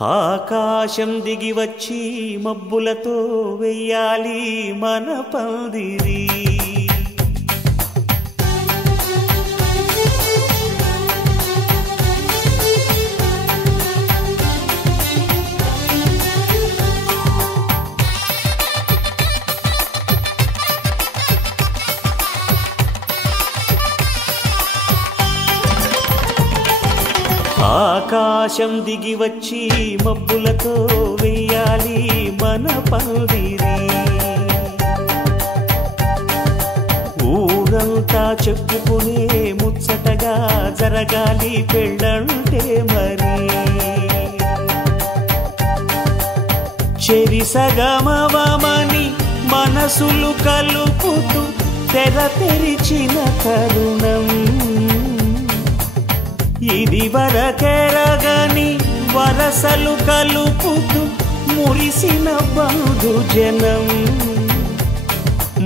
ఆకాశం దిగి వచ్చి మబ్బులతో వెయ్యాలి మన పందిరి. ఆకాశం దిగి వచ్చి మబ్బులతో వెయ్యాలి మన పందిరి. ఊరంతా చెప్పుకునే ముచ్చటగా జరగాలి పెళ్ళంటే మరి. చెరిసగమవమని మనసులు కలుపుతూ తెర తెరిచిన తరుణం ఇది వరకెరగని వరసలు కలుపుతూ మురిసిన బంధుజనం.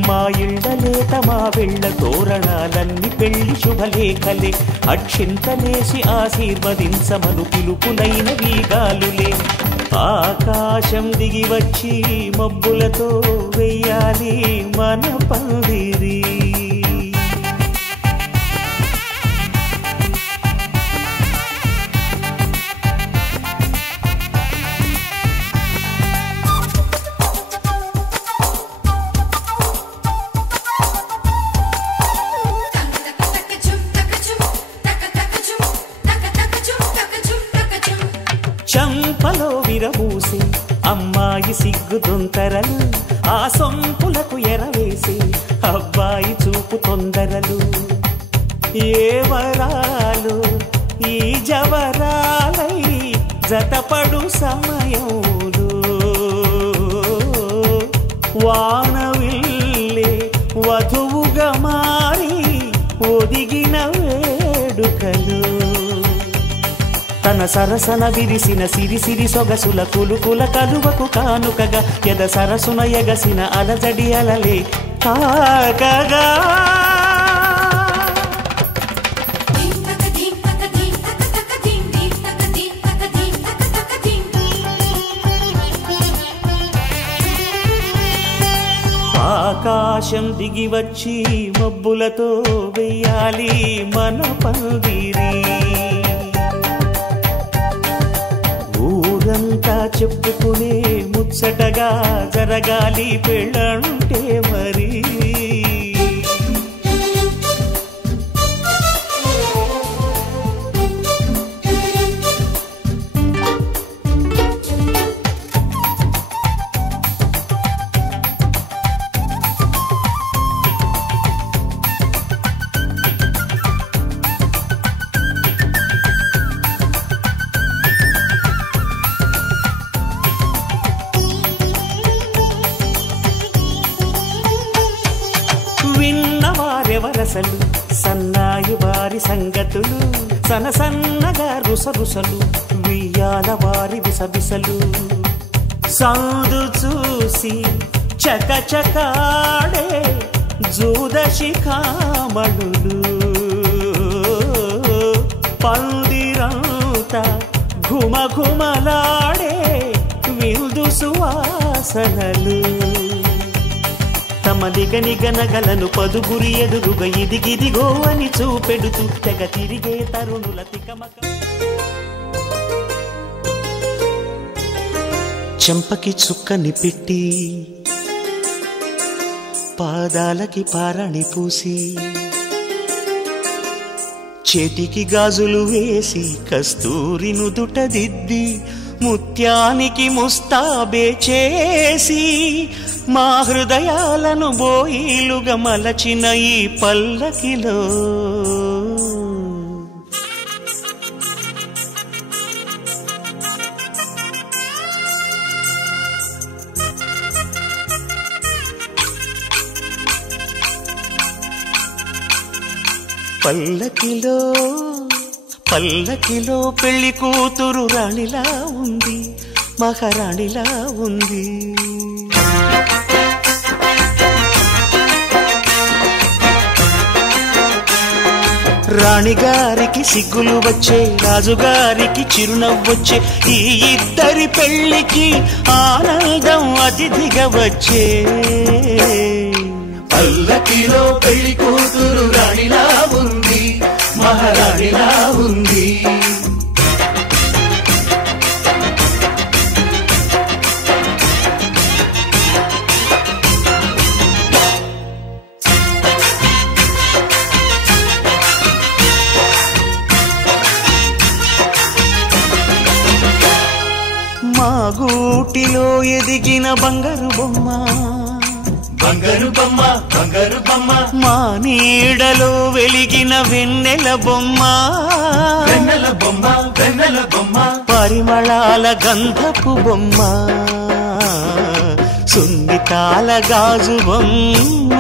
మా ఇళ్ళలేత మా వెళ్ళ తోరణాలన్నీ పెళ్లి శుభలేఖలే. అక్షింతలేసి ఆశీర్వదించమను పిలుపులైన వీగాలులే. ఆకాశం దిగి వచ్చి మబ్బులతో వెయ్యాలి మన పందిరి. చంపలో విరబూసి అమ్మాయి సిగ్గు దొంతరలు, ఆ సొంపులకు ఎరవేసి అబ్బాయి చూపు తొందరలు. ఏ వరాలు ఈ జవరాలై జతపడు సమయంలో వానవిల్లే వధువుగా మారి ఒదిగిన వేడుకలు. తన సరసన విరిసిన సిరిసిరి సొగసుల కులుకుల కలువకు కానుకగా ఎద సరసున ఎగసిన అలజడి అలలే కాకగా. ఆకాశం దిగి వచ్చి మబ్బులతో వెయ్యాలి మన పందిరి. ఊరంతా చెప్పుకునే ముచ్చటగా జరగాలి పెళ్ళంటే మరి. విన్నవారెవరసలు సన్నాయి వారి సంగతులు, సనసన్నగా రుసరుసలు వియ్యాల వారి విసవిసలు. సౌదు చూసి చకచకాడే జూదశిఖామణులు, పందిరంతా ఘుమఘుమలాడే విందు సువాసనలు. తమ నిగనిగనగలను పదుగురి ఎదురుగా ఇదిగిదిగో అని చూపెడుతూ తెగ తిరిగే తరుణుల తికమక. చెంపకి చుక్కని పెట్టి పాదాలకి పారాణి పూసి చేతికి గాజులు వేసి కస్తూరి నుదుట దిద్ది ముత్యానికి ముస్తాబే చేసి మా హృదయాలను బోయిలుగా మలచిన ఈ పల్లకిలో పల్లకిలో పల్లకిలో పెళ్లి కూతురు రాణిలా ఉంది, మహారాణిలా ఉంది. రాణిగారికి సిగ్గులు వచ్చే, రాజుగారికి చిరునవ్వొచ్చే, ఈ ఇద్దరి పెళ్లికి ఆనందం అతిథిగా వచ్చే. పల్లకిలో పెళ్లి కూతురు రాణిలా ఉంది, మహారాణిలా ఉంది. మా గూటిలో ఎదిగిన బంగారు బొమ్మ, బంగారు బొమ్మ, బంగారు బొమ్మ. మా నీడలో వెలిగిన వెన్నెల బొమ్మ, వెన్నెల బొమ్మ, వెన్నెల బొమ్మ. పరిమళాల గంధపు బొమ్మ, సున్నితాల గాజు బొమ్మ.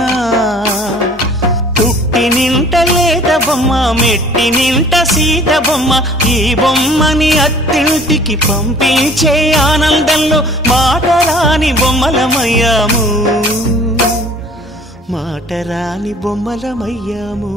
పుట్టి నింట లేత బొమ్మ, మెట్టి నింట సీత బొమ్మ. ఈ బొమ్మని అత్తింటికి పంపించే ఆనందంలో మాటరాని బొమ్మలమయ్యాము, మాటరాని బొమ్మలమయ్యాము.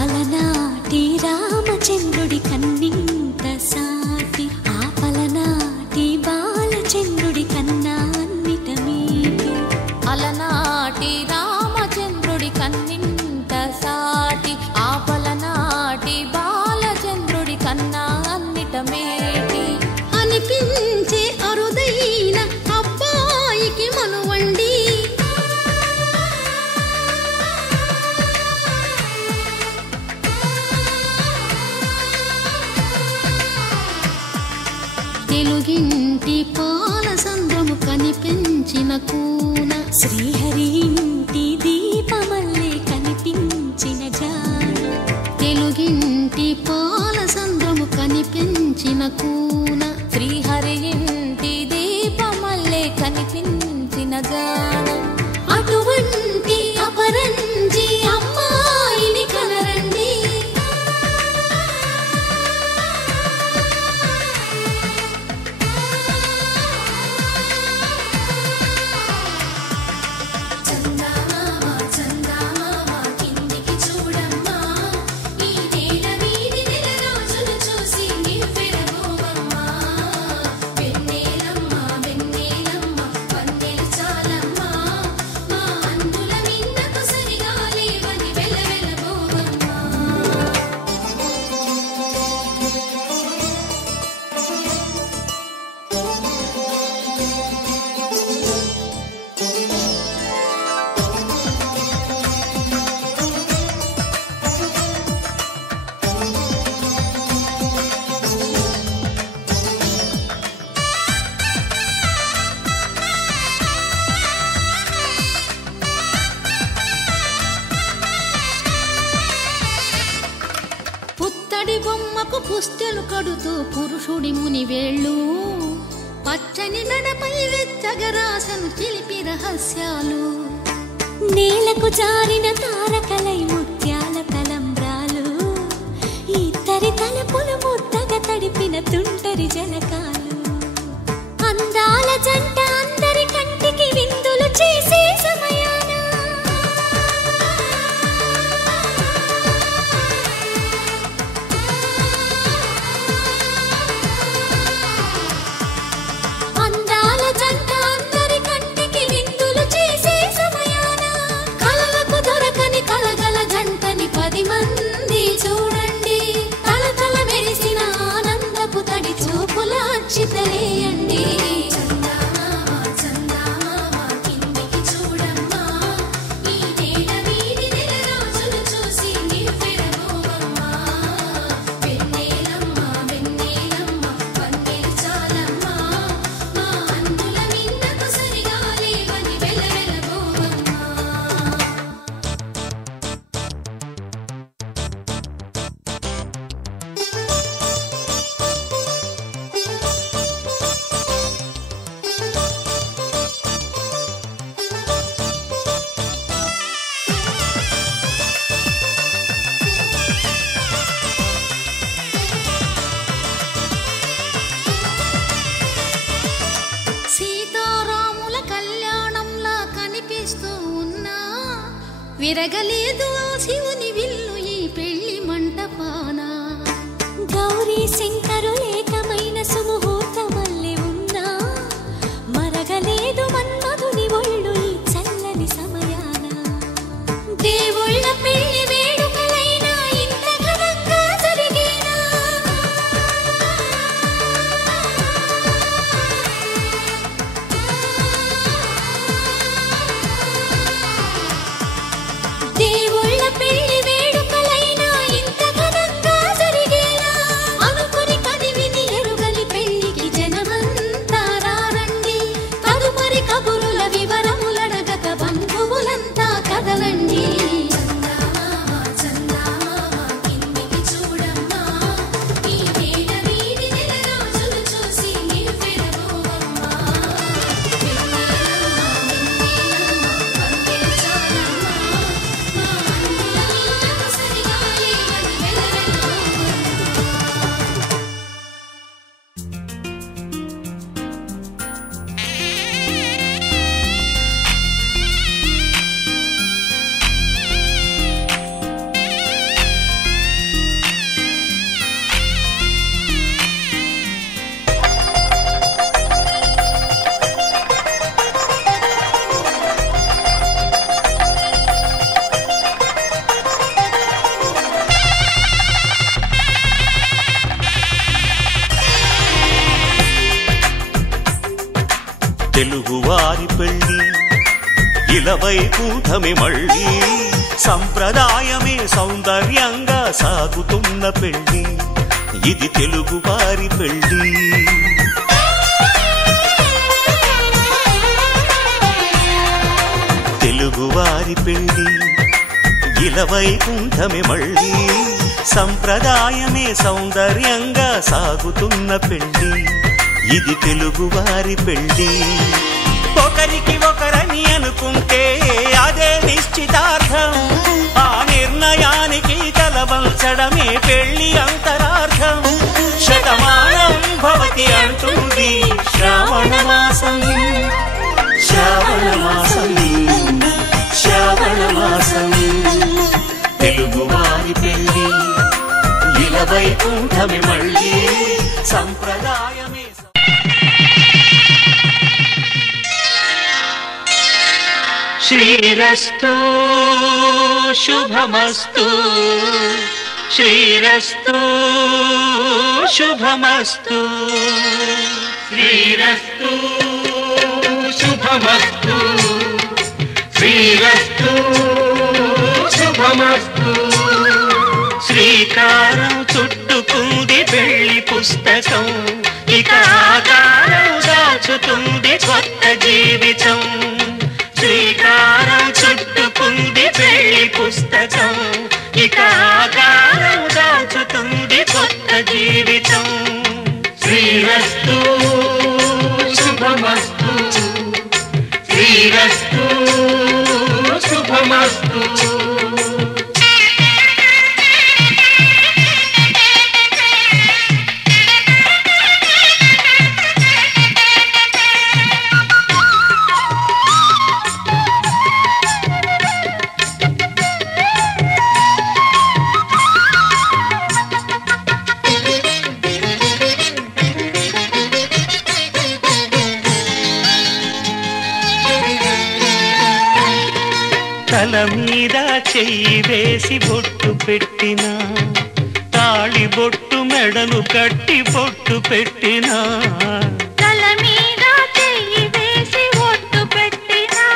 అలనాటి రామచంద్రుడి కన్నింత సాటి, ఆపలనాటి బాలచంద్రుడి కన్నా అన్నిట మీటి. అలనాటి రామచంద్రుడి కన్నింత సాటి, ఆపలనాటి బాలచంద్రుడి కన్నా అన్నిట మేటి. అనిపించే అరుదైన అబ్బాయికి మనువండి, తెలుగింటి పాల సంద్రము కనిపించిన కూన, శ్రీహరి ఇంటి దీపమల్లే కనిపించిన జాన. తెలుగింటి పాల సంద్రము కనిపించిన కూన, శ్రీహరి ఇంటి దీపమల్లే కనిపించిన జాన. అటువంటి అపరంజి అమ్మాయిని కనరండి. పుత్తడి బొమ్మకు పుస్తెలు కడుతూ పురుషుడి ముని వేళ్ళు, పచ్చని నడపై వెచ్చగరాసను చిలిపి రహస్యాలు. నేలకు జారిన తారకలై ముత్యాల తలంబ్రాలు, ఇద్దరి తలపులు ముద్దగా తడిపిన తుంటరి జలకాలు. అందాల జంట అందరి కంటికి విందులు చేసే సమయాన, అందాల జంట అందరి కంటికి విందులు చేసే సమయాన, కలలకు దొరకని కలగల జంటని 10 మంది చూడండి. తలతల మెరిసిన ఆనందపు తడి చూపుల అచ్చితలేయండి. చందమామ విరగలేదు ఆ శివుని విల్లు ఈ పెళ్లి మంటపాన. గౌరీ శంకరు ఏకమైన సుముహూర్తమల్లె ఉన్నా మరగలేదు మన్మధుని ఒళ్ళు ఈ చల్లని సమయాన. దేవుళ్ళ పెళ్లి వేడుకలైనా ఇంత ఘనంగా జరిగేనా? దేవుళ్ళ పెళ్లి వేడుకలైనా ఇంత ఘనంగా జరిగేనా? అనుకుని కదివిని ఎరుగని పెళ్లికి జనమంతా రారండి. తదుపరి కబురుల వివరములడగక బంధువులంతా కదలండి. చందమామ చందమామ కిందికి చూడమ్మా, ఈ వేళ వీడి నెల రోజులు చూసి నివ్వెరపోవమ్మా. తెలుగువారి పెళ్లి ఇలవైకుంఠమే మళ్ళీ, సంప్రదాయమే సౌందర్యంగా సాగుతున్న పెళ్లి, ఇది తెలుగువారి పెళ్లి. తెలుగువారి పెళ్లి ఇలవైకుంఠమే మళ్ళీ, సంప్రదాయమే సౌందర్యంగా సాగుతున్న పెళ్లి, ఇది తెలుగువారి పెళ్లి. ఒకరికి ఒకరని అనుకుంటే అదే నిశ్చితార్థం, ఆ నిర్ణయానికి తలవంచడమే పెళ్లి అంతరార్థం. శతమానం భవతి అంటుంది శ్రావణ మాసం, శ్రావణ మాసం, శ్రావణ మాసం. తెలుగువారి పెళ్లి ఇలవైకుంఠమే మళ్ళీ, సంప్రదాయమే. శ్రీరస్తు శుభమస్తు, శ్రీరస్తు శుభమస్తు, శ్రీరస్తు శుభమస్తు, శ్రీరస్తు శుభమస్తు. శ్రీకారం చుట్టుకుంది పెళ్లి పుస్తకం, ఇక ఆకారం దాచుతుంది కొత్త జీవితం. శ్రీకారం చుట్టుకుంది పెళ్లి పుస్తకం, ఇక ఆకారం దాచుతుంది కొత్త జీవితం. శ్రీరస్తు శుభమస్తు, శ్రీరస్తు శుభమస్తు. తల మీద చెయ్యి వేసి బొట్టు పెట్టినా, తాళి బొట్టు మెడను కట్టి బొట్టు పెట్టినా, తల మీద చెయ్యి వేసి బొట్టు పెట్టినా,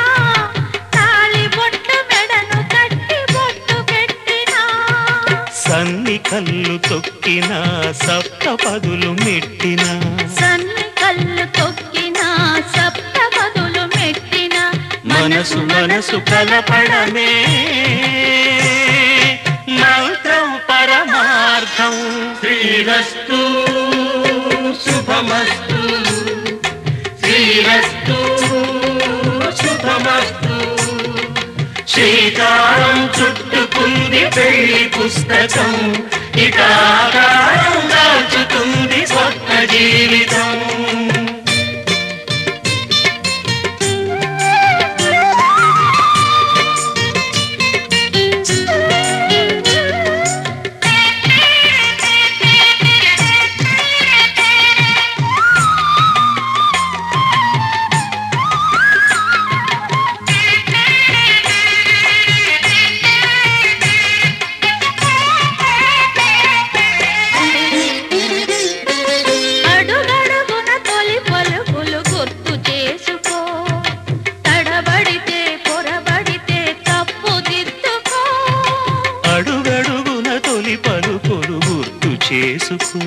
తాళి బొట్టు మెడను కట్టి బొట్టు పెట్టినా, సన్ని కళ్ళు తొక్కినా సప్తపదులు మెట్టినా, సన్ని కళ్ళు తొక్కినా సప్తపదులు మెట్టినా, మనసు మనసు కలపడమే మంత్రం పరమార్థం. శ్రీరస్తు శుభమస్తు, శ్రీరస్తు శుభమస్తు. శ్రీకారం చుట్టుకుంది పెళ్లి పుస్తకం, ఇక ఆకారం దాచుతుంది కొత్త జీవితం. తెలుసుకో,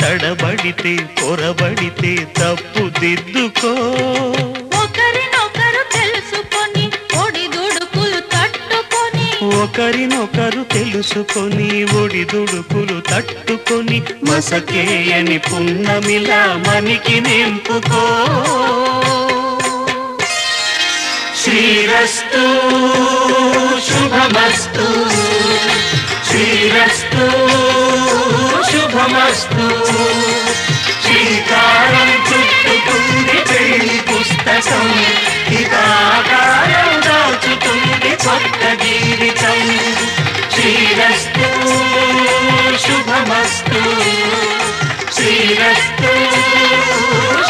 తడబడితే పొరబడితే తప్పు దిద్దుకో. ఒకరినొకరు తెలుసుకొని ఒడిదుడుకులు తట్టుకొని, ఒకరినొకరు తెలుసుకొని ఒడిదుడుకులు తట్టుకొని, మసకేయని పున్నమిలా మనికి నింపుకో. శ్రీరస్తు శుభమస్తు, శ్రీరస్తు శుభమస్తు. శ్రీకారం చుట్టుకుంది పెళ్లి పుస్తకం, హితాకారం దాచుతుంది కొత్త జీవితం. శ్రీరస్తు శుభమస్తు, శ్రీరస్తు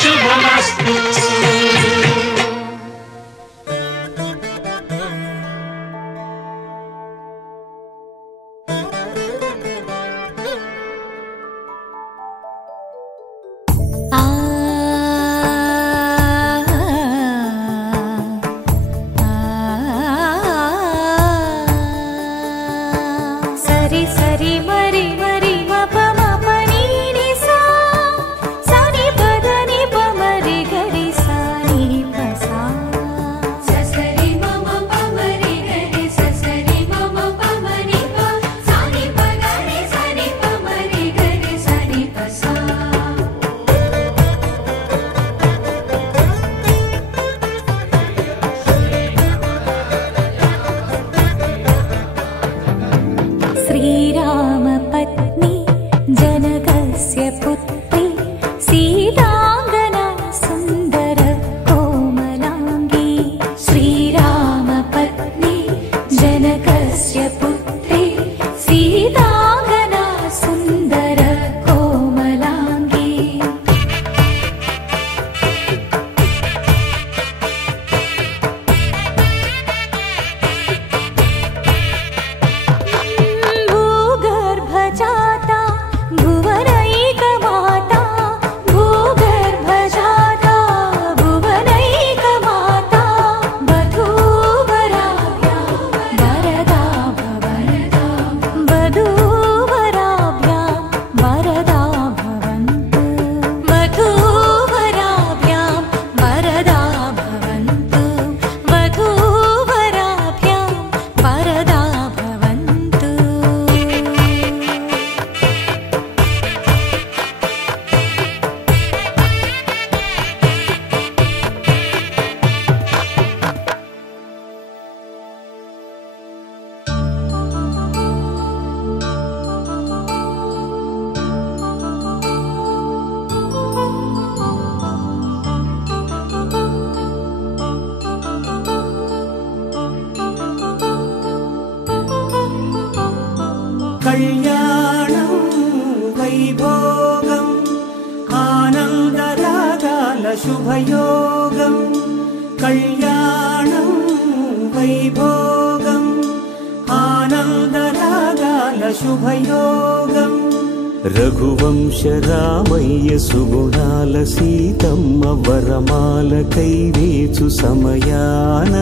శుభమస్తు. కళ్యాణం వైభోగం ఆనందరాగాల శుభయోగం. కళ్యాణం వైభోగం ఆనందరాగాల శుభయోగం. రఘువంశ రామయ్య సుగుణాల సీతమ్మ వరమాల కైవేచు సమయాన,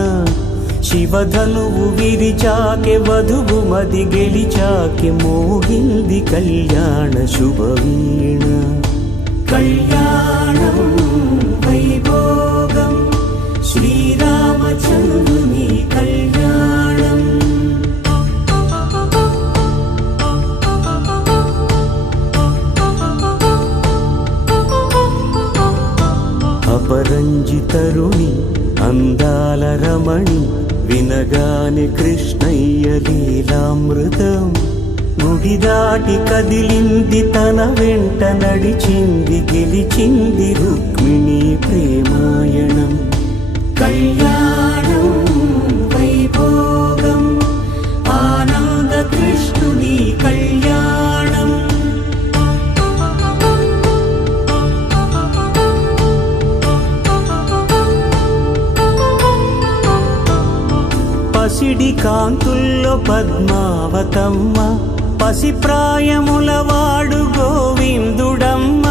శివధనువు విరిచాకె వధువు మది గెలిచాకె మోగింది కళ్యాణ శుభవీణ. కళ్యాణం వైభోగం శ్రీరామచంద్రుని కళ్యాణం. అపరంజి తరుణి అందాల రమణి, వినగానే కృష్ణయ్య లీలామృతం. గుడి దాటి కదిలింది తన వెంట నడిచింది గెలిచింది రుక్మిణి ప్రేమాయణం. కళ్యాణం వైభోగం ఆనంద కృష్ణుని కళ్యాణం. పసిడి కాంతుల్లో పద్మావతమ్మ, పసిప్రాయముల వాడు గోవిందుడమ్మ.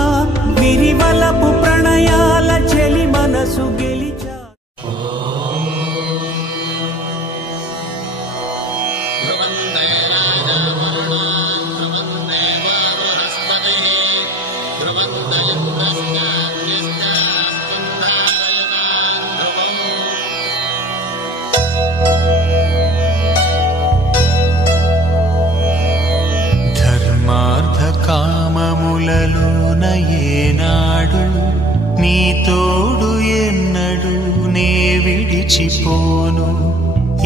విరివలపు ప్రణయాల చెలి మనసు గెలిచా. ధ్రువం దేవాయ వరుణాన్ ధ్రువం దేవా వరస్ కలలోన ఏనాడు నీ తోడు ఎన్నడు నే విడిచిపోను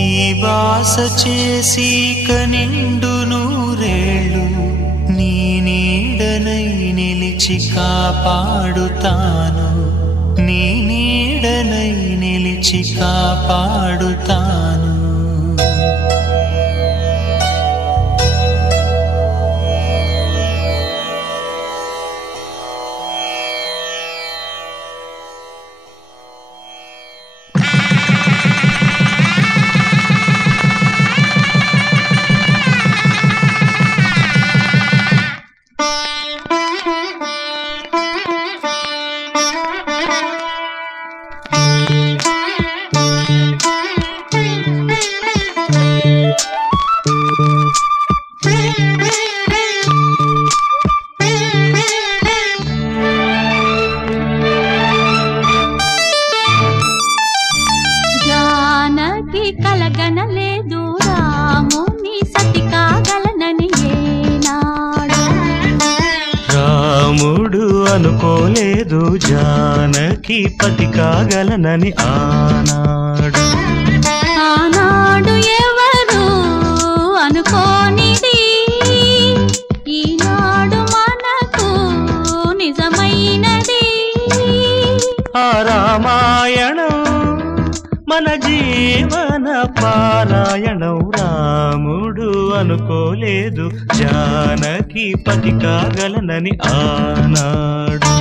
ఈ వాస చేసి కనిండు నూరేళ్ళు నీ నీడనై నిలిచి కాపాడుతాను నీ నీడనై నిలిచి కాపాడుతాను కలగనలేదు రాముని సతి కాగలనని ఏనాడు రాముడు అనుకోలేదు జానకి పతి కాగలనని ఆనాడు ఆనాడు ఎవరు అనుకోనిది ఈనాడు మనకు నిజమైనది ఆ రామాయణం మన జీవన పారాయణం రాముడు అనుకోలేదు జానకి పతి కాగలనని ఆనాడు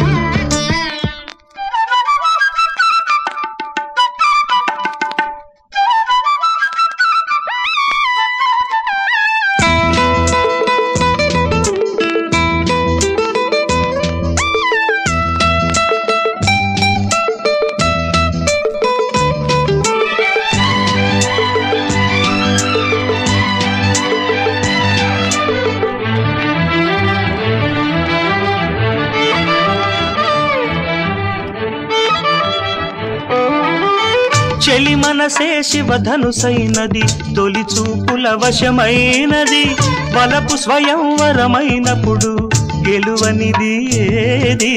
చెలి మనసే శివధనుసైనది తొలి చూపుల వశమైనది వలపు స్వయంవరమైనప్పుడు గెలువనిది ఏది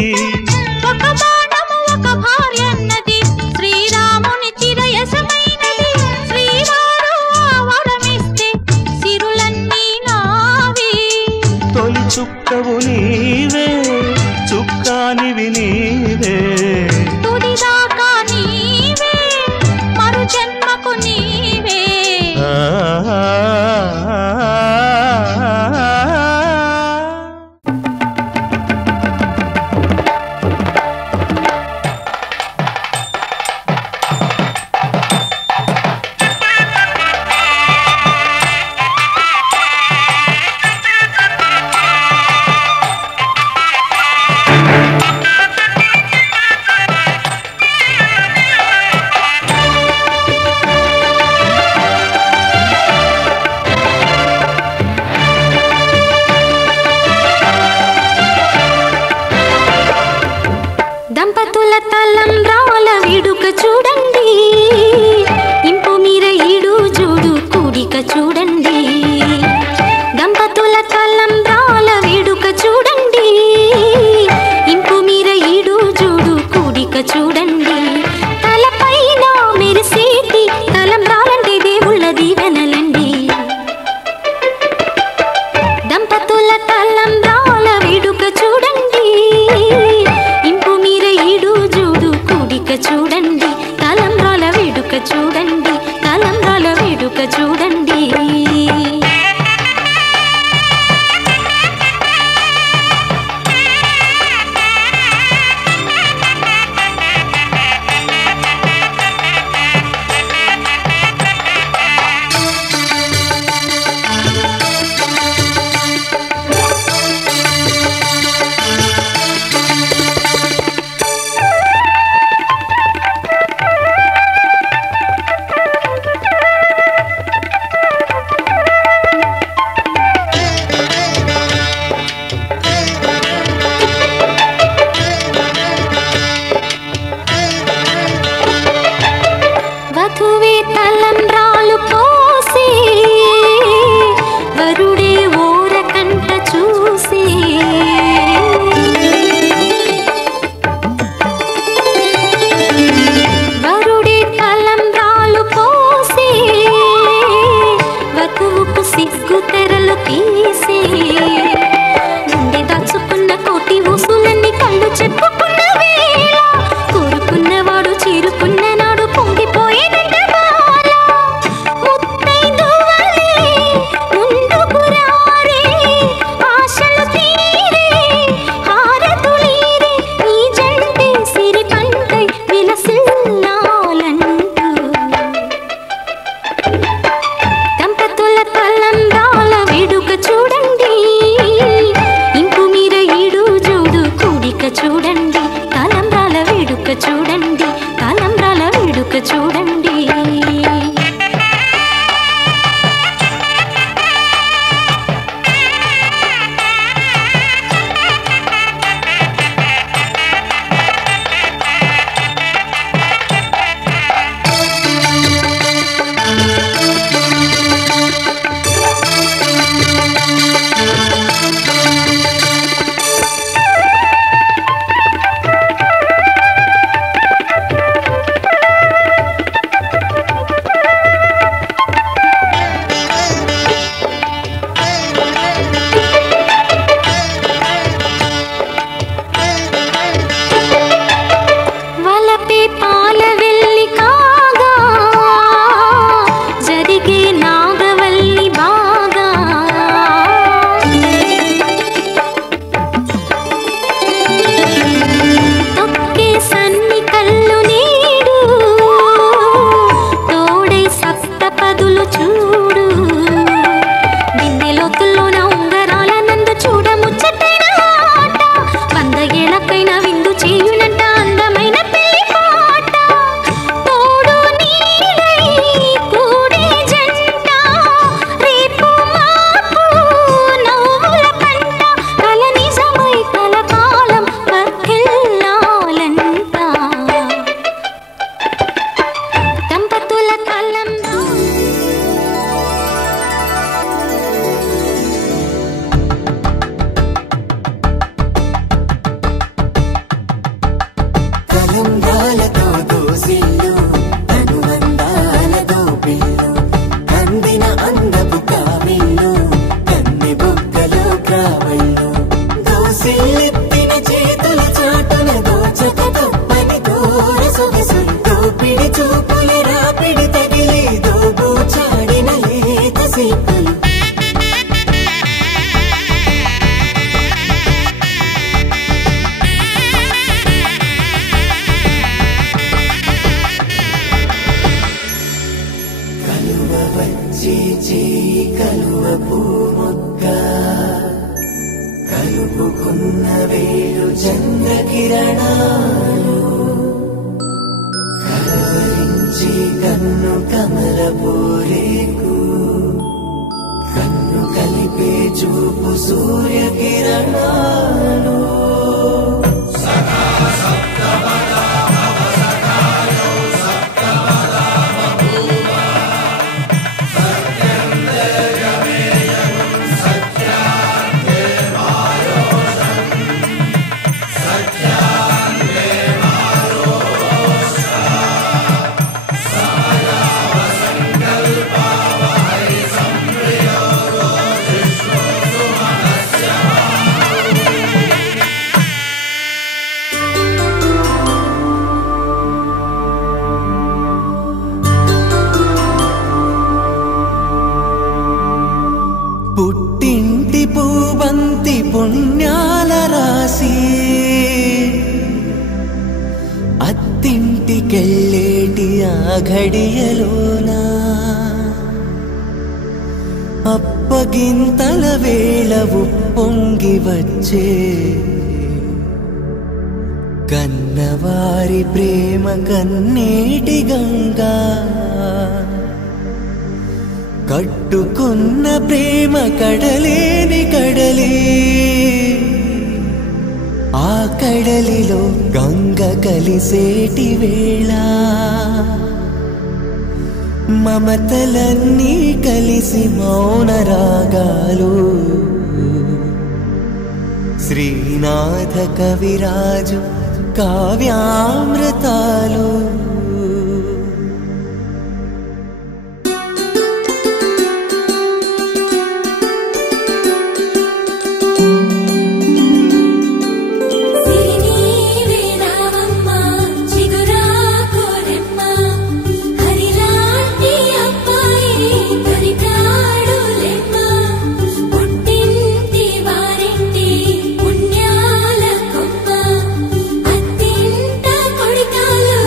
ఒక బాణము ఒక భార్యన్నది శ్రీరాముని చిరయసమైనది శ్రీవారు వరమిస్తే సిరులన్నీ నావి తొలి చుక్కవు నీవే చుక్కానివి నీవే తుడిదాకా నీవే మరు జన్మకు నీవే వేలెత్తిన చేతుల చాటున దోచక తప్పని దూర సొగసులు దోపిడి చూపుల రాపిడి తగిలి దోబూచాడిన లేత సీపులు కలువ వచ్చి చేయి కలువ పూమొక్క కలుపుకున్న వేలు చంద్రకిరణాలు కలవరించి కన్ను కమల పూరేకు కన్ను కలిపే చూపు సూర్యకిరణాలు పుట్టింటి పూబంతి పుణ్యాల రాసి అత్తింటికెళ్ళేటి ఆ ఘడియలోనా అప్పగింతల వేళ ఉప్పొంగి వచ్చే కన్నవారి ప్రేమ కన్నీటి గంగా కట్టుకున్న ప్రేమ కడలేని కడలే ఆ కడలిలో గంగ కలిసేటి వేళ మమతలన్నీ కలిసి మౌన రాగాలు శ్రీనాథ కవిరాజు కావ్యామృతాలు పుట్టింటి వారింటి పుణ్యాల కొమ్మ అత్తింట కొడికాలు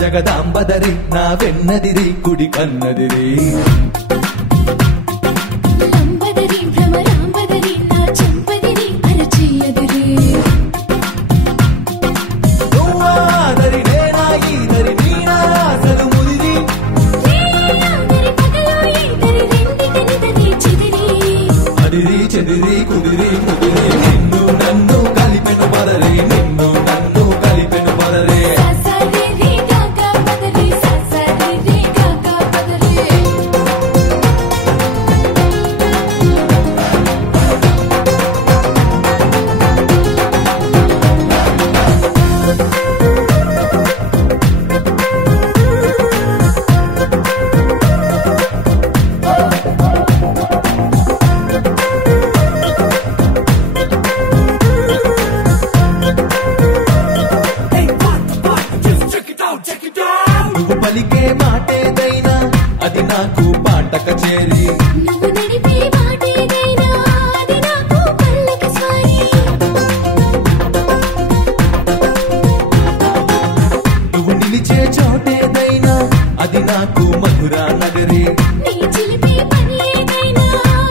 జగదాంబదరి నా వెన్నదిరి కుడి కన్నదిరి లంబదరి భ్రమరాంబదరి నా చెంపదిరి అరచేయదిరి నువ్వాదరి నేనా ఈదరి నీనా అసలు ముదిరి నీయాదరి పగలో ఈదరి రెండికనిదరి చెదిరి అదిరి చెదిరి కుదిరి ముదిరి నిన్ను నన్ను కలిపెను పదరి నిన్ను నన్ను కలిపెను పదరే పలికే మాటేదైనా అది నాకు పాట కచేరి నువ్వు నడిపే మాటేదైనా అది నాకు పల్లక స్వారీ నువ్వు నిలిచే చోటేదైనా అది నాకు మధురా నగరి నీ చిలిపి పని ఏదైనా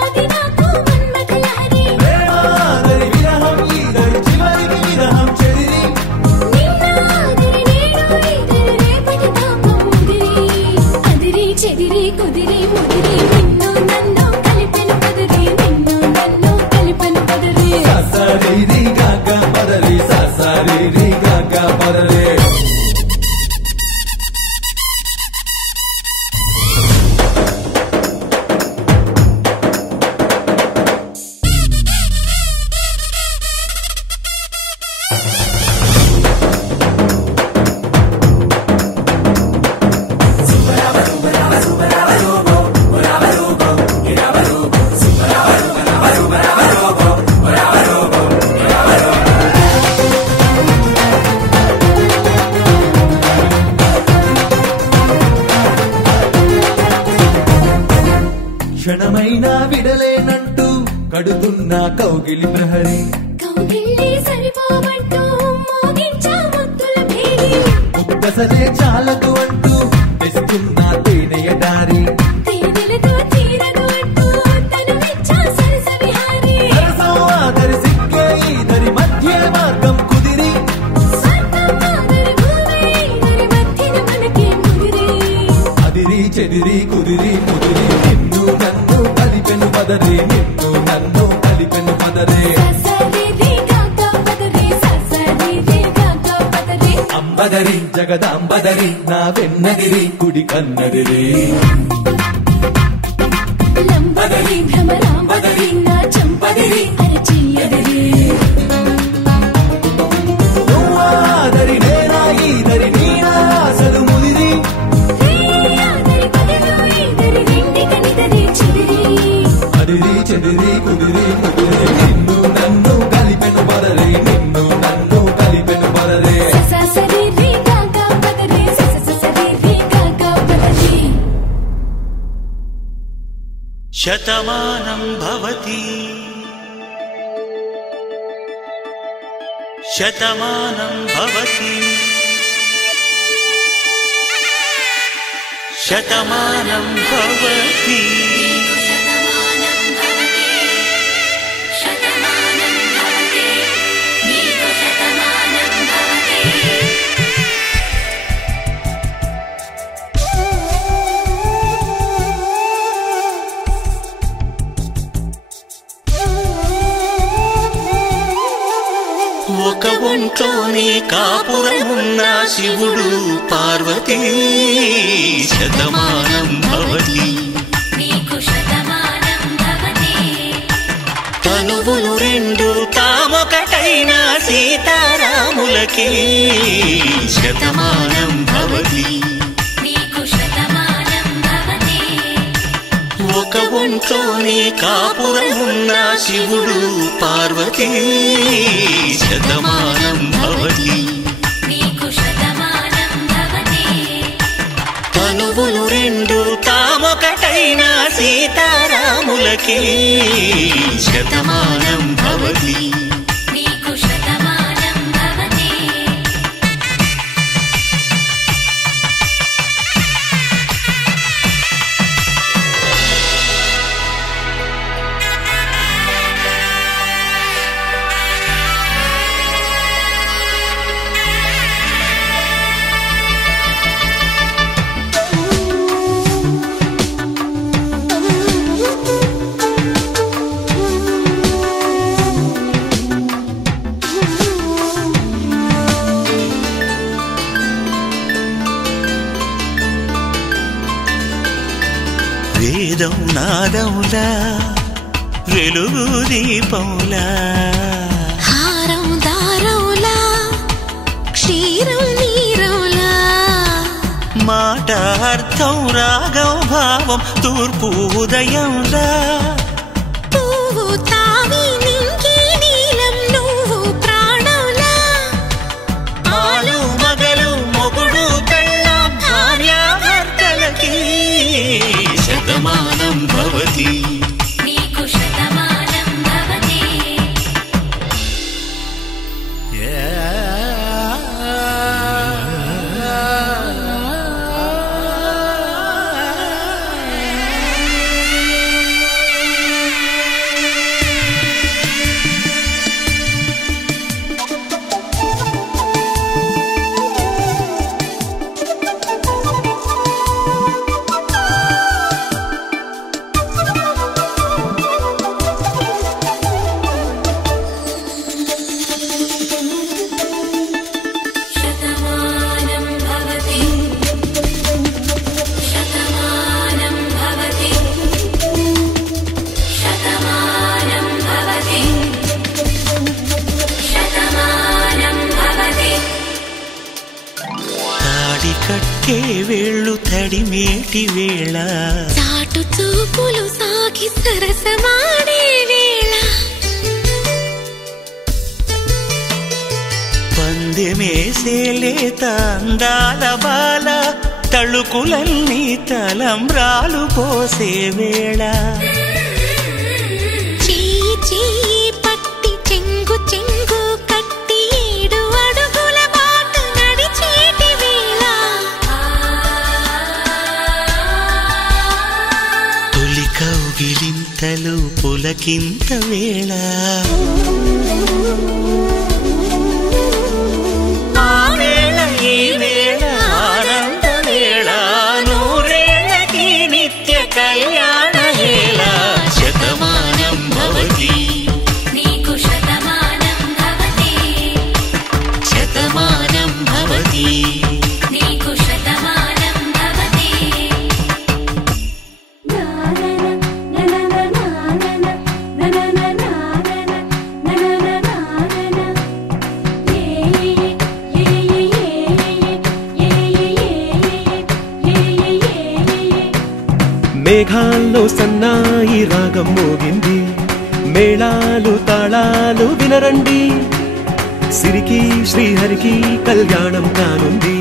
అది నాకు మన్మథలహరి ప్రేమాదరి విరహం ఈదరి చివరికి విరహం చెదిరి నిన్నాదరి నేడు ఈదరి రేపటి తాపం ముదిరి అదిరి చెదిరి కుదిరి ముదిరి నిన్ను నన్ను కలిపెను పదరి నిన్ను నన్ను కలిపెను పదరి ససరి గాగ పదరి ససరి గాగ పదరే క్షణమైనా విడలేనంటూ కడుతున్న కౌగిలి ప్రహరి కౌగిళ్ళి సరిపోవంటూ మోగించా ముద్దుల భేరి ముక్కసలే చాలకు అంటూ తెస్తున్న తేనెయ దారి తేనెలతో తీరదు అంటూ తను మెచ్చా సరస విహారి సరసం ఆదరి సిక్కే ఈదరి మధ్య మార్గం కుదిరి స్వర్గం మాదరి భూమి ఈదరి మధ్యన మనకే ముదిరి అదిరి చెదిరి కుదిరి ముదిరి నిన్ను నన్ను కలిపెను పదరి నిన్ను నన్ను కలిపెను పదరే ససరి గాగ పదరి ససరి గాగ పదరి అంబదరి జగదాంబదరి నా వెన్నదిరి కుడి కన్నదిరి లంబదరి భ్రమరాంబదరి నా చెంపదిరి అరచేయదిరి నువ్వాదరి నేనా ఈదరి నీనా అసలు ముదిరి నీయాదరి పగలో ఈదరి రెండికనిదరి చెదిరి అదిరి చెదిరి కుదిరి ముదిరి నిన్ను నన్ను కలిపెను పదరి నిన్ను నన్ను కలిపెను పదరే ససరి గాగ పదరి ససరి గాగ పదరి శతమానం భవతి శతమానం భవతి శతమానం భవతి శతమానం భవతి నీకు శతమానం ఒక ఒంట్లోనే కాపురమున్న శివుడు పార్వతీ శతమానం భవతి తనువులు రెండు తామొకటైన సీతారాములకి శతమానం భవతి ఒక ఒంట్లోనే కాపురమున్న శివుడు పార్వతీ శతమానం భవతి తనువులు రెండు తామొకటైన సీతారాములకి శతమానం భవతి వేదం నాదములా వెలుగు దీపములా హారం దారములా క్షీరం నీరములా మాట అర్థం రాగం భావం తూర్పు ఉదయంలా పువ్వు తావి నింగి నీలం నువ్వు ప్రాణంలా ఆలు మగలు మొగుడు పెళ్ళాం భార్యాభర్తలకి శతమానం భవతి కట్టే వేళ్ళు తడిమేటి వేళ చాటు చూపులు సాగి సరసమాడే వేళ పందెమేసేలేత అందాల బాల తళుకులన్నీ తలంబ్రాలు పోసే వేళ చెయ్యి చెయ్యి పట్టి చెంగు చెంగు కట్టి 7 అడుగుల బాట నడిచేటి వేళ తొలి కౌగిలింతలు పులకింత వేళ మేఘాల్లో సన్నాయి రాగం మోగింది మేళాలు తాళాలు వినరండి సిరికి శ్రీహరికి కళ్యాణం కానుంది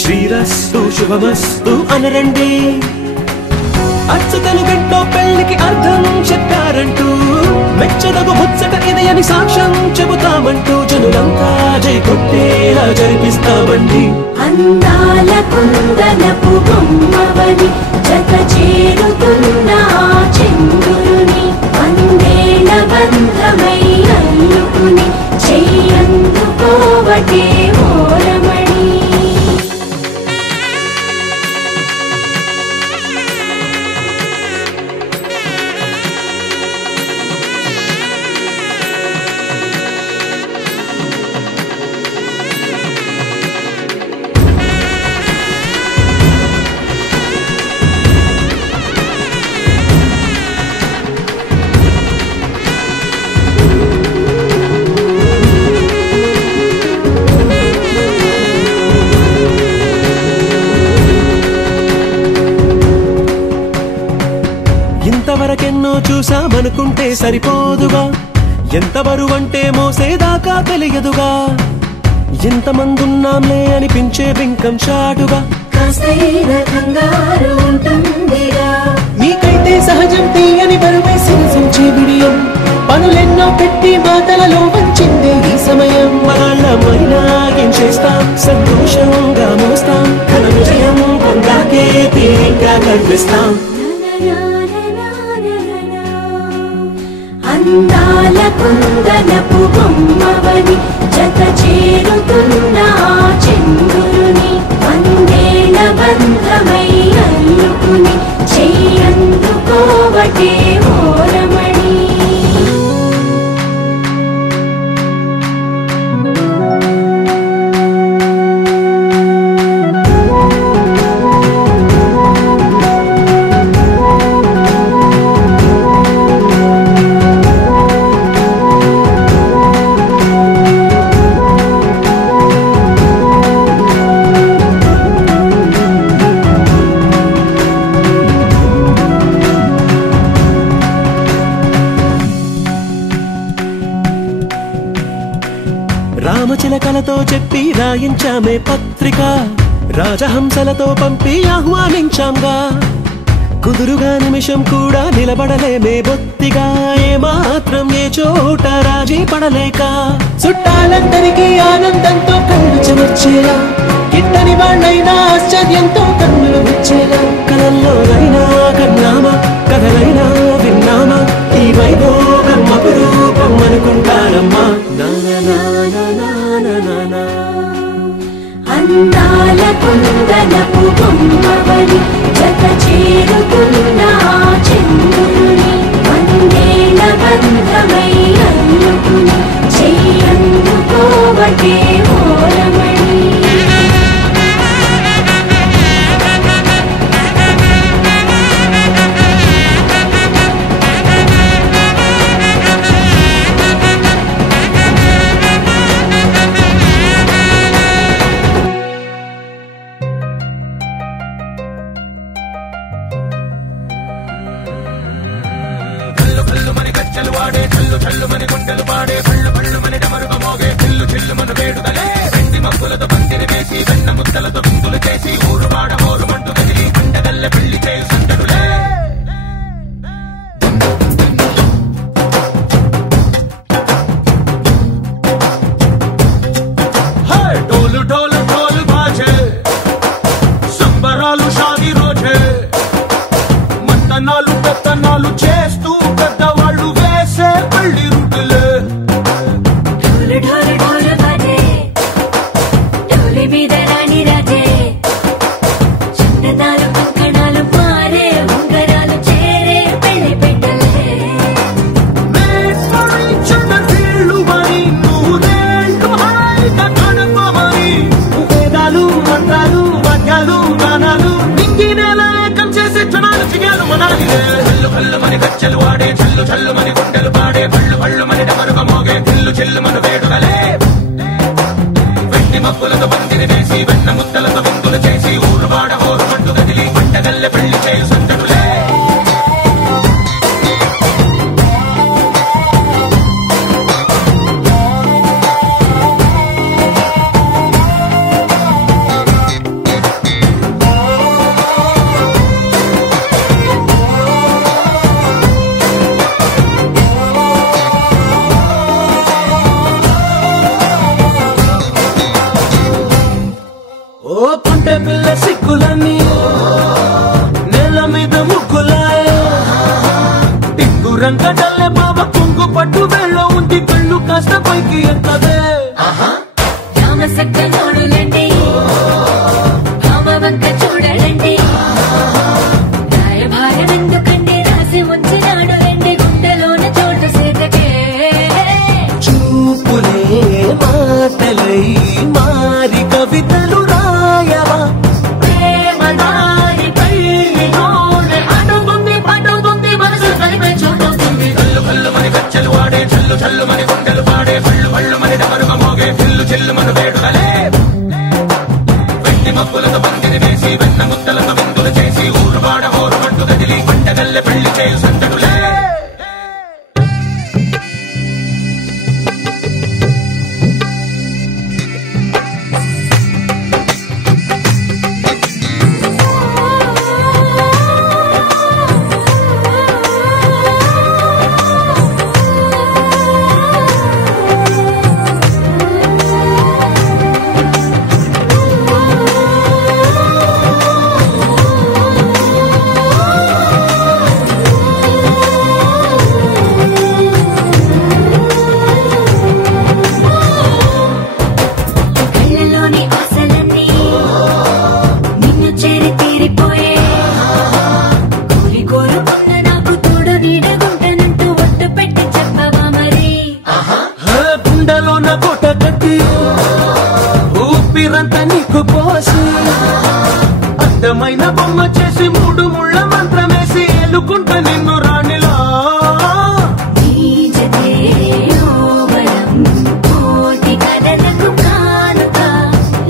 శ్రీరస్తు శుభమస్తు అనరండి అచ్చుతలు గంటో పెళ్లికి అర్థం చెప్పారంటూ మెచ్చదగు ముచ్చట ఇది అని సాక్ష్యం చెబుతామంటూ జనులంతా జై కొట్టేలా జరిపిస్తామండి అందాల కుందనపు బొమ్మవని జత చేరుతున్న చంద్రుని వందేల బంధమై అల్లుకుని చెయ్యందుకోవటేమో చూసామనుకుంటే సరిపోదుగా, ఎంత బరువంటే మోసేదాకా తెలియదుగా, ఎంతమందున్నాంలే అనిపించే బింకం చాటుగా, కాస్తైనా కంగారు ఉంటుందిగా. నీకైతే సహజం తీయని బరువే సిరిసించే బిడియం, పనులెన్నో పెట్టి మాటలలో వంచిందే ఈ సమయం. వాళ్ళమైనా ఏం చేస్తాం, సంతోషంగా మోస్తాం, ఘన విజయం పొందాకే తీరిగ్గా కనిపిస్తాం. అందాల కుందనపు బొమ్మవని జత చేరుతున్న చంద్రుని, వందేల బంధమై అల్లుకుని చెయ్యందుకోవటే ఓరమణి. రామచిలకలతో చెప్పి రాయించామే పత్రిక, రాజహంసలతో పంపి ఆహ్వానించాంగా, కుదురుగా నిమిషం కూడా నిలబడలేమే బొత్తిగా, ఏమాత్రం ఏ చోట రాజీ పడలేక, చుట్టాలందరికీ ఆనందంతో కళ్ళు చెమర్చేలా, గిట్టని వాళ్ళైనా ఆశ్చర్యంతో కన్నులు వచ్చేలా, కలల్లోనైనా కన్నామా, కథలైనా విన్నామా, ఈ వైభోగం అపురూపం అనుకుంటానమ్మా. అందాల కుందనపు బొమ్మవని జత చేరుతున్న చంద్రుని, వందేల బంధమై అల్లుకుని చెయ్యందుకోవటే ఓరమణి. డోలు డోలు డోలు బాజే సంబరాలు షాదీ రోజే, మత్తనాలు పెత్తనాలు చేస్తూ పెద్దవాళ్ళు వేసే పెళ్లి రుటులే. ఢోలు ఢోలు ఢోలు బాజే, ఢోలి మీద రాణి రాజే, చందనాలు కంకణాలు మారే, ఉంగరాలు చేరే పెళ్లి పెట్టలే. మేస్మరించిన వీళ్ళు మరి నూరేళ్ళు హాయిగా గడపమని, వేదాలు మంత్రాలు వాద్యాలు గానాలు నింగినేల ఏకం చేసే క్షణాలు చిగాలు మనాలిలే. హల్లు హల్లు మని గజ్జలు వాడే, చల్లు చల్లు మని గుండెలు పాడే, పళ్ళు పళ్ళు మని డమరుగ మోగే, చిల్లు చిల్లు మను వేడుకలే. వెండి మబ్బులతో పందిరి వేసి, వెన్న ముద్దలతో విందులు చేసి, ఊరు వాడ హోరు మంటు గదిలి పంటగల్లె పెళ్లి చేయు సందడులే. ఓ పుంటె పిల్ల సిక్కులని నేల మీద ముగ్గులాయ, టింగు రంగడల్లే బాబా కుంగు పట్టు వేళ్ళ ఉంది, కళ్ళు కాస్త పైకి ఎత్తదే. రామ సక్క నోడులండి, భామ వంక చూడలండి, రాయభారం ఎందుకండి రాసి ఉంచినాడు రండి, గుండెలోన చోటు సేతకే. చూపులే మాటలై మారి కవితలు రాయవా, ప్రేమ దారి పైలోనే అడుగుంది పడుతుంది, మనసు కలిపే చోటవుతుంది. కల్లు కల్లు మని గజ్జలు వాడే, చల్లు చల్లు మని గుండెలు పాడే, పళ్ళు పళ్ళు మని డమరుగ మోగే, చిల్లు చిల్లు మను వేడుకలే. మనసులోని ఆశలన్నీ నిన్ను చేరి తీరిపోయే కోరుకున్న నాకు తోడు నీడగుంటానంటూ ఒట్టు పెట్టి చెప్పవా మరి గుండెలోన కోట కట్టి ఊపిరంతా నీకు పోసి అందమైన బొమ్మ చేసి మూడు ముళ్ళ మంత్రమేసి ఎలుకుంటా నిన్ను రాణిలా కోటి కథలకు కానుక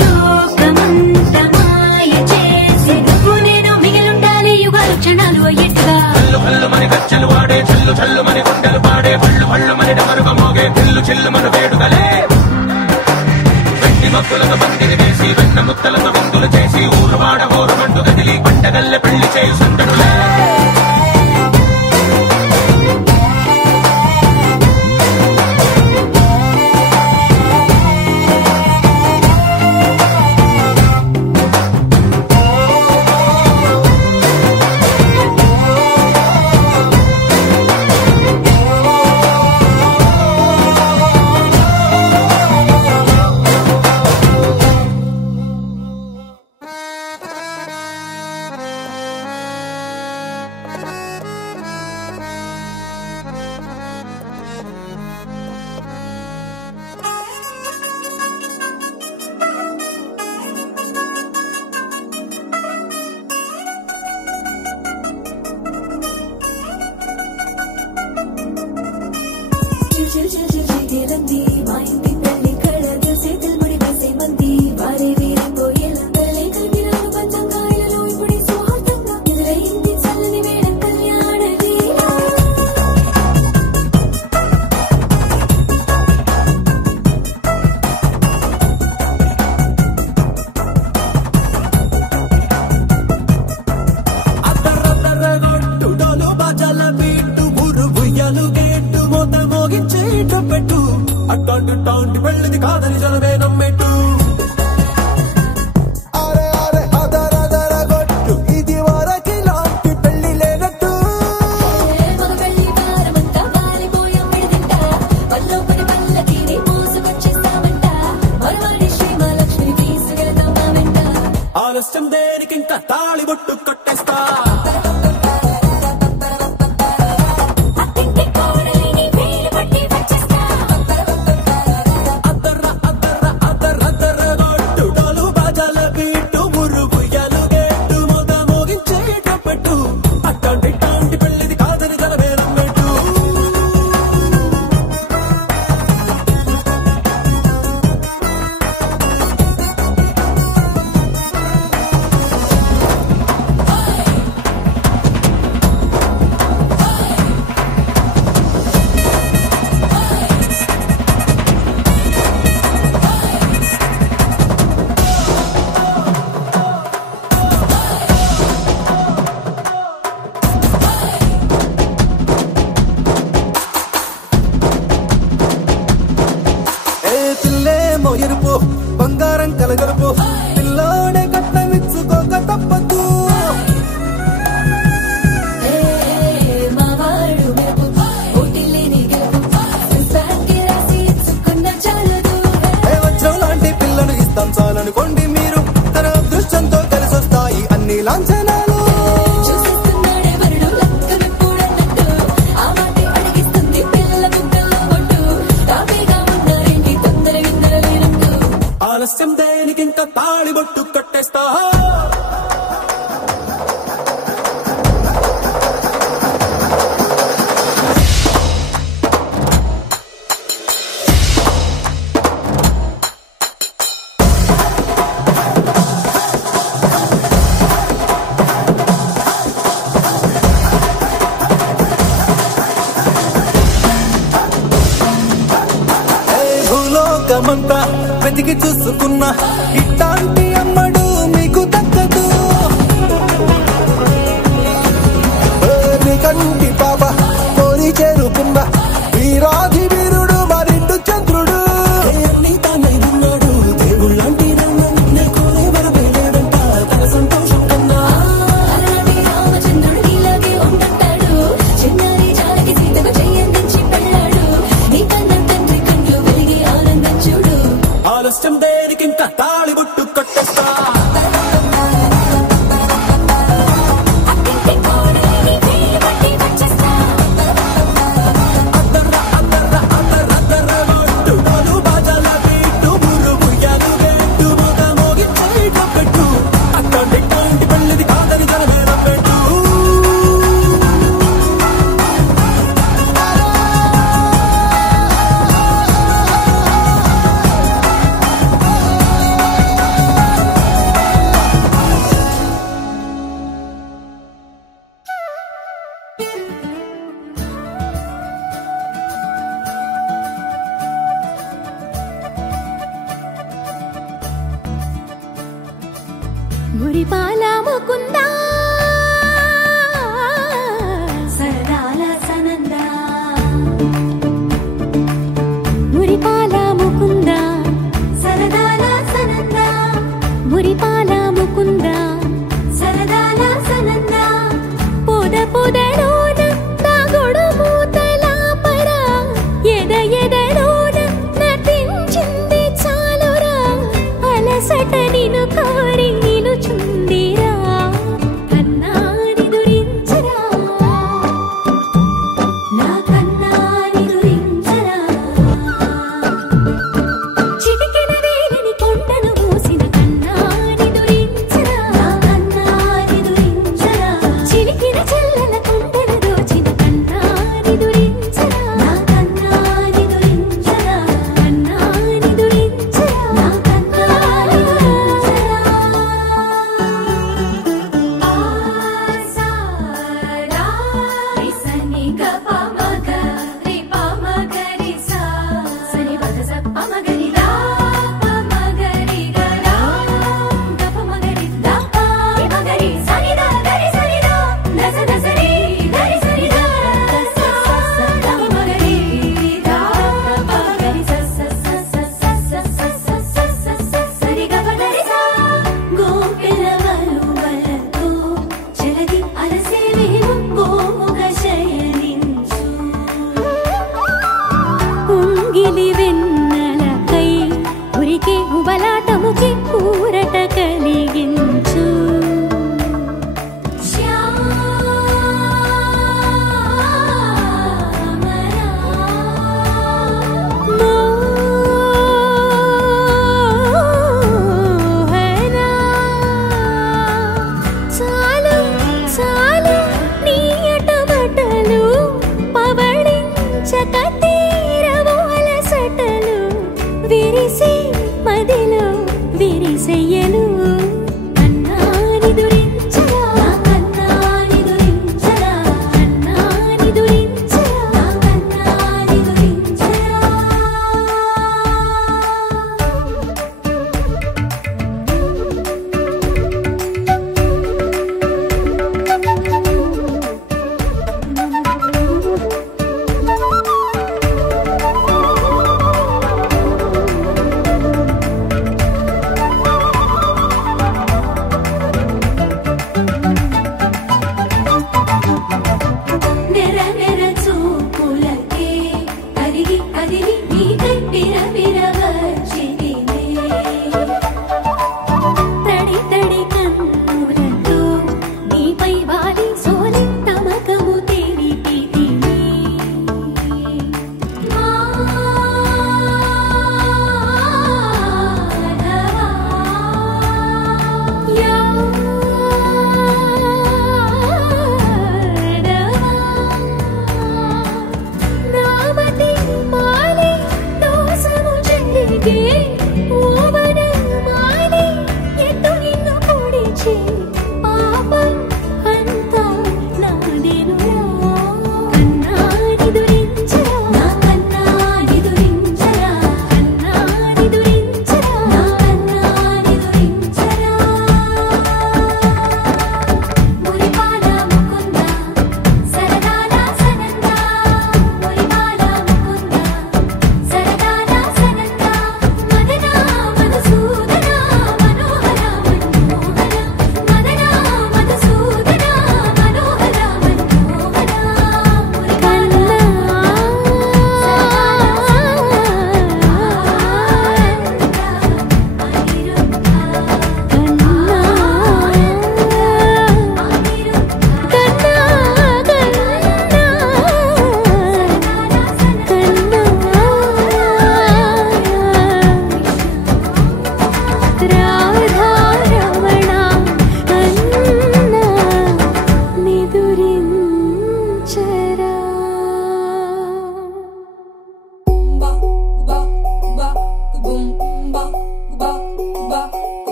లోకమంత మాయ చేసి నువ్వు నేను మిగిలుండాలి యుగాలు క్షణాలు అయ్యేట్టుగా చల్లు కల్లు మని గచ్చలు వాడే చల్లు చల్లు మని గుండెలు పాడే పళ్ళు పళ్ళు మని డమరుగ మోగే పిల్లు చిల్లు మన వేడుకలే వెండి మక్కులకు పందిరి వేసి వెన్న ముత్తలతో విందులు చేసి ఊరువాడ ఊరుమంటూ కదిలి పంటగల్లె పెళ్లి చేయు సందడులే మా ఇంటి తల్లి కళ్ళ చేతులు ముడి వేసే మంది వారే వీరిపోయేలా తల్లి కలిపినారు పంచంగాయలలో ఇప్పుడు స్వార్థంగా ఎదురైంది చల్లని వేళ కళ్యాణ అద్దరద్దరగొట్టుడోలు బాజాల బీటు ఊరు బుయ్యలు గేట్టు మోత మోగించేట పెట్టు అట్టాంటి టాంటి పెళ్ళిది కాదని జనమే నమ్మెట్టు అరే అరే అదరదరగొట్టు ఇది వరకి లాంటి పెళ్లి లేనట్టు మగ పెళ్లి వారమంతా వాలిపోయాం విడిదింట పల్లో పడి పల్లకిని మోసుకొచ్చేస్తామంట మరవాడి శ్రీమహాలక్ష్మిని తీసుకెళ్తాం మా వెంట ఆలస్యం దేనికి ఇంకా తాళి బొట్టు కట్టేస్తా అత్తింటి కోడలిని వేలు పట్టి వచ్చేస్తా అద్దరద్దరగొట్టుడోలు బాజాల బీటు ఊరు బుయ్యలు గేట్టు మోత మోగించేట పెట్టు అట్టాంటి టాంటి పెళ్ళిది కాదని జనమే నమ్మెట్టు పిల్లేమో ఎరుపు బంగారం కలగలుపు పిల్లోడే కట్టమిచ్చుకోక తప్పదు మా వాడు మెరుపు ఓటిల్లిని గెలుపు సంసారికి రాసి ఇచ్చుకున్న చాలదు వజ్రం లాంటి పిల్లను ఇస్తాం చాలనుకోండి మీరు తన అదృష్టంతో కలిసొస్తాయి అన్ని లాంఛనాలు చూసేస్తున్నాడే వరుడు లక్కను కూడన్నట్టు ఆ మాటే అడిగిస్తుంది పిల్లల బుగ్గల్లో బొట్టు తాపీగా ఉన్నారేంటి తొందర విందర లేనట్టు ఆలస్యం దేనికి ఇంకా తాళి బొట్టు కట్టేస్తా భూలోకమంతా వెతికి చూసుకున్నా ఇట్లాంటి అమ్మడు మీకు దక్కదు కంటి పాప కోరి చేరుకున్న వీరాధి వీరుడు మరిండు చంద్రుడు తనై ఉన్నాడు దేవుళ్ళంటి తన సంతోషం కన్నా అలాంటి రామచంద్రుడు ఇలాగే ఉంటుంటాడు చిన్నారి జానకి సీతకు చెయ్యందించి పెళ్ళాడు నీ కన్న తండ్రి కళ్ళు వెలిగి ఆనందం చూడు ఆలస్యం దేనికి ఇంకా తాళి కొట్టేస్తా మురిపాల ముకుందా సరదాల సనందా మురిపాల ముకుందా సరదాల సనందా మురిపాల ముకుందా సరదాల సనందా పొద పొదలోన తాగుడు మూతలాపరా ఎద ఎదలోన నటించింది చాలురా అలసట నిను కోరి నిలుచుందిరా కన్నాని దురించరా నా కన్నాని దురించరా చిటికెన వేలిని కొండను మూసిన కన్నాని దురించరా నా కన్నాని దురించరా చిలికిన చెల్లెల కొండను దోచిన కన్నాని దురించరా నా కన్నాని దురించరా కన్నాని దురించరా నా కన్నాని దురించరా ఆసారా రిసని గపమగ రిపమగరి సా సని పద సపమగరి రా పమగరి గరా గపమగరి దప మగరి సని ద గరి సని ద దస దసరి గరి సని ద దస గపమగరి రా పమగరి స సరి గపగరి సా గోపిల వలువలతో చెలగి అలసేవేమో గోముగ శయనించు ఉంగిలి వెన్నెలకై ఉరికే ఉబలాటముకి ఊరట కలిగించు మోహనా చాలు చాలు నీ అటమటలు పవళించక తీరవు అలసటలు విరిసే మదిలో విరిసే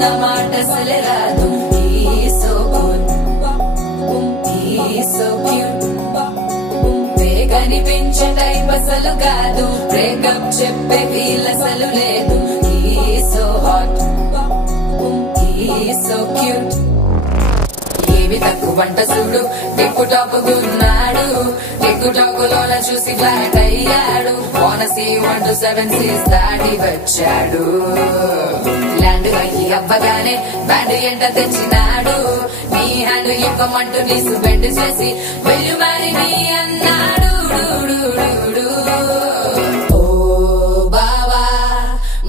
అన్న మాట అసలే రాదు. He's so good, he's so cute. కనిపించే టైప్ అసలు కాదు, బ్రేకప్ చెప్పే వీల్ అసలు లేదు. He's so hot, he's so cute. ఏవి తక్కువంట చూడు, టిక్కు టాకున్నాడు, టిక్కు టాకులోన చూసి ఫ్లాట్ అయ్యాడు. బోనసీ 1 to 7 seas దాటి వచ్చాడు. ల్యాండ్ అయ్యి అవ్వగానే బ్యాండ్ ఎంట తెచ్చినాడు. నీ హ్యాండ్ ఇవ్వమంటూ నీసు బెండ్ చేసి వెళ్ళు మరి నీ అన్నాడు. ఓ బావా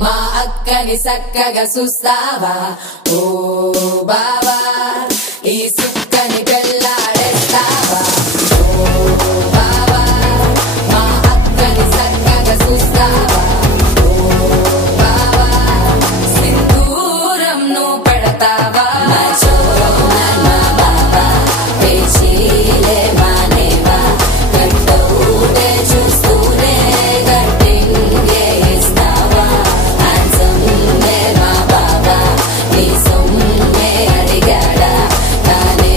మా అక్కని చక్కగా చూస్తావా, ఓ బావా ఈ సుక్కని పెళ్ళాడేస్తావా, ఓ బావా మా అక్కని చక్కగా చూస్తావా, ఓ బావా సింధూరం నువ్వు పెడతావా. అడిగాడా కానీ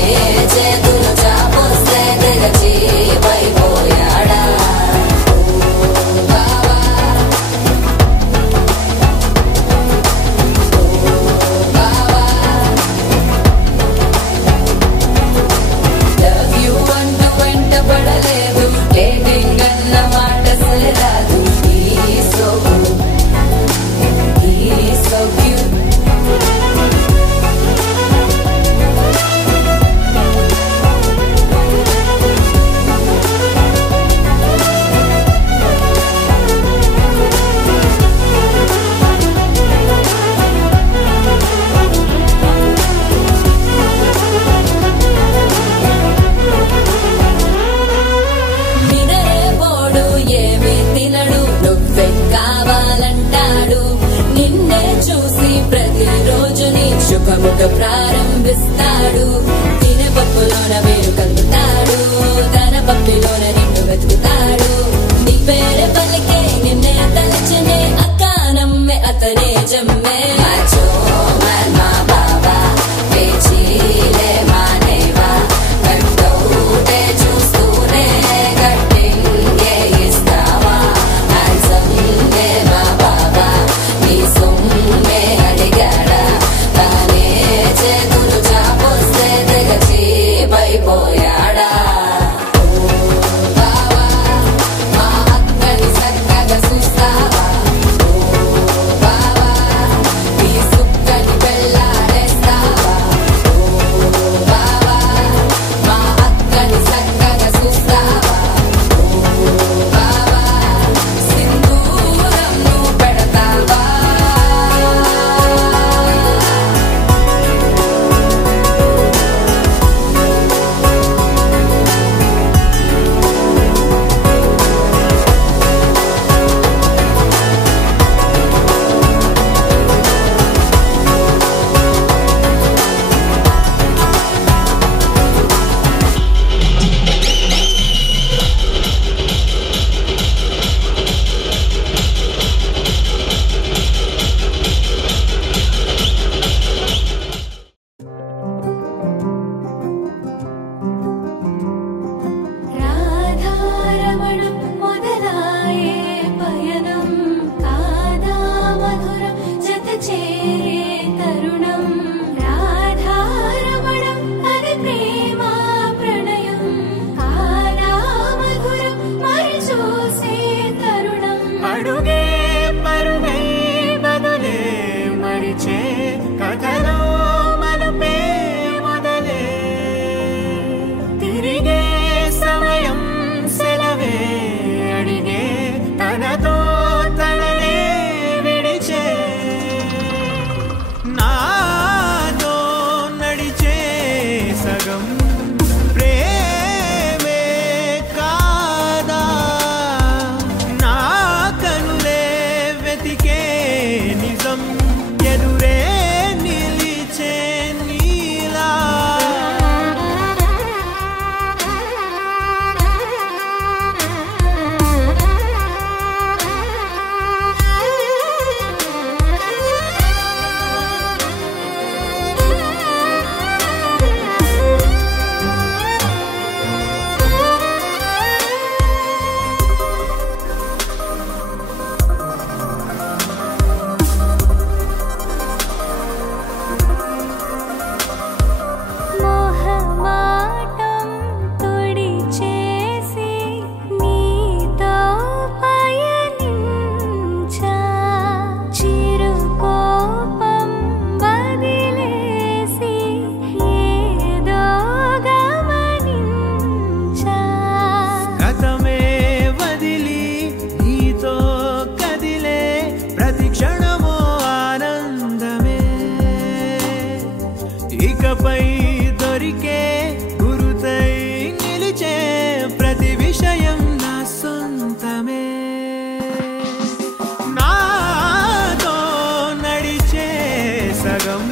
సగం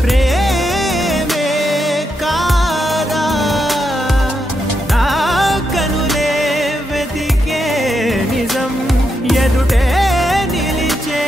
ప్రేమే కాదా నా కనులే వెతికే నిజం ఎదుటే నిలిచే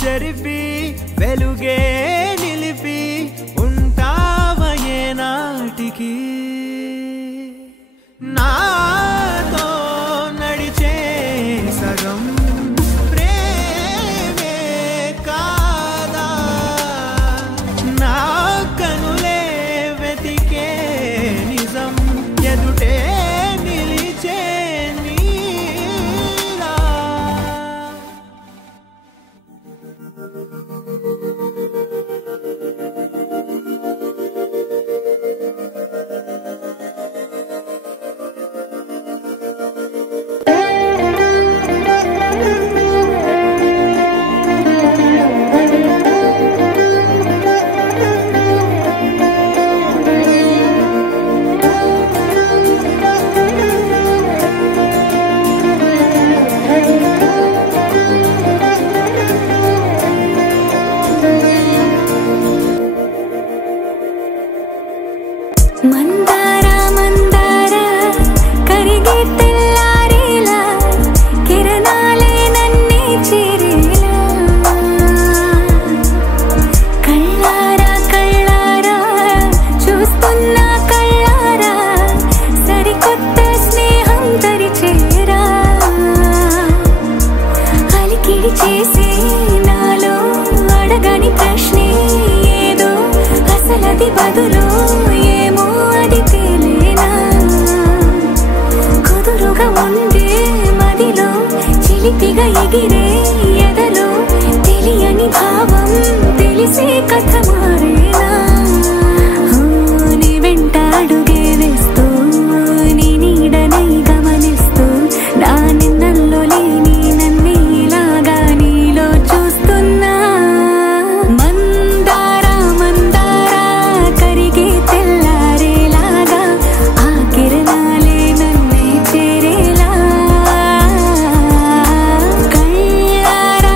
చెరిపి వెలుగే నిలిపి ఉంటావయే నాటికి నాతో నడిచే సగం ప్రేమే కాదా నా కనులే వెతికే నిజం ఎదుటే నిలిచే మందార మందార కరిగే తెల్లారేలా కిరణాలే నన్నే చేరేలా కళ్ళారా కళ్ళారా చూస్తున్నా కళ్ళారా సరికొత్త స్నేహం తరిచేరా అలికిడి చేసే నాలో అడగని ప్రశ్నే ఏదో అసలది బదులు ఉండే మదిలో చిలిపిగా ఎగిరే ఎదలో తెలియని భావం తెలిసే కథ మారేనా నీ వెంట అడుగే వేస్తూ నీ నీడనై గమనిస్తూ నా నిన్నల్లో లేని నన్నే ఇలాగా నీలో చూస్తున్నా మందార మందార కరిగే తెల్లారేలాగా ఆ కిరణాలే నన్నే చేరేలా కళ్ళారా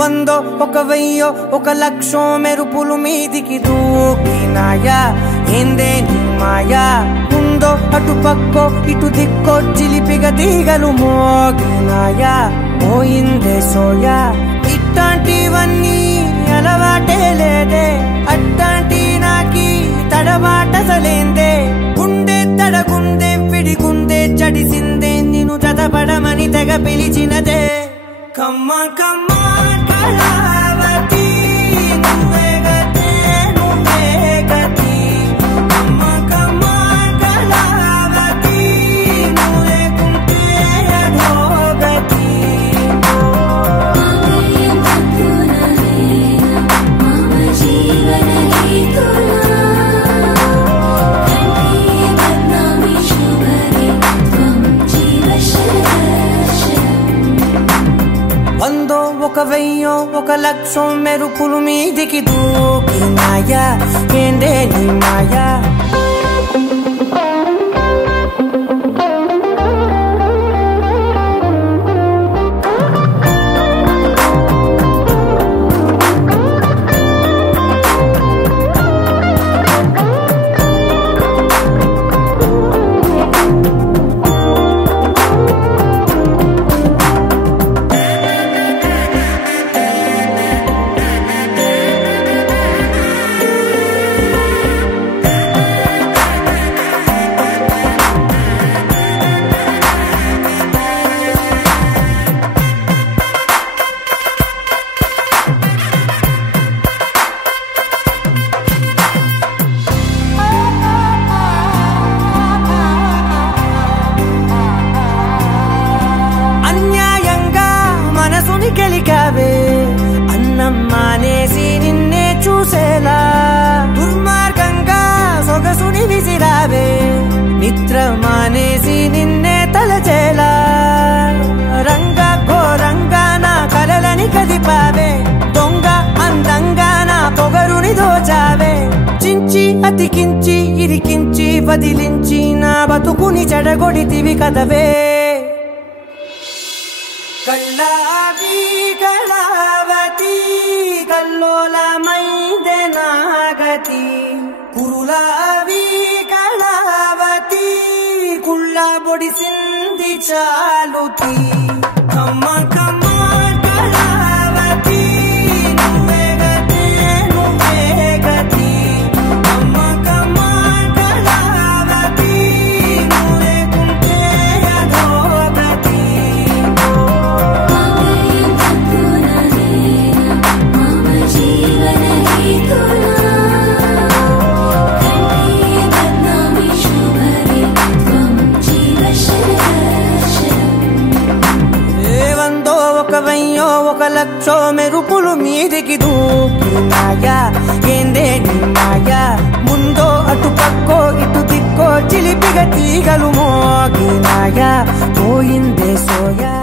వందో ఒక వెయ్యో ఒక లక్షో మెరుపులు మీదికి దూకినాయా ఏందే నీ మాయా ఉందో అటు పక్కో ఇటు దిక్కో చిలిపిగా తీగలు మోగినాయా పోయిందే సోయా ఇట్లాంటివన్నీ అలవాటే లేదే అట్లాంటి నాకి తడబాటసలేందే గుండె తడగుందే విడిగుందే చడిసిందే నిన్ను చదపడమని తెగ పిలిచినదే కమ్మ కమ్మ కళావతి నువ్వే గతే నువ్వే గతి కమ్మ కమ్మ కళావతి నువ్వే కుంటే అధోగతి వందో ఒక వెయ్యో ఒక లక్షో మెరుపులు మీదికి దూకినాయా ఏందే నీ మాయా గెలికావే అన్నం మానేసి నిన్నే చూసేలా దుర్మార్గంగా సొగసుని విసిరావే నిద్ర మానేసి నిన్నే తలచేలా రంగా ఘోరంగా నా కలలని కదిపావే దొంగ అందంగా నా పొగరుని దోచావే చించి అతికించి ఇరికించి వదిలించి నా బతుకుని చెడగొడితివి కదవే కళ్ళావి కళావతి కల్లోలమైందే నాగతి కురులావి కళావతి కుళ్ళ బొడిసింది చాలుతి కమ్మ కమ్మ కళావతి నువ్వే గతే నువ్వే గతి కమ్మ కమ్మ కళావతి నువ్వే కుంటే అధోగతి ఒక లక్షో మెరుపులు మీదికి దూకినాయా ఏందే నీ మాయా ముందో అటు పక్కో ఇటు దిక్కో చిలిపిగా తీగలు మోగినాయా పోయిందే సోయా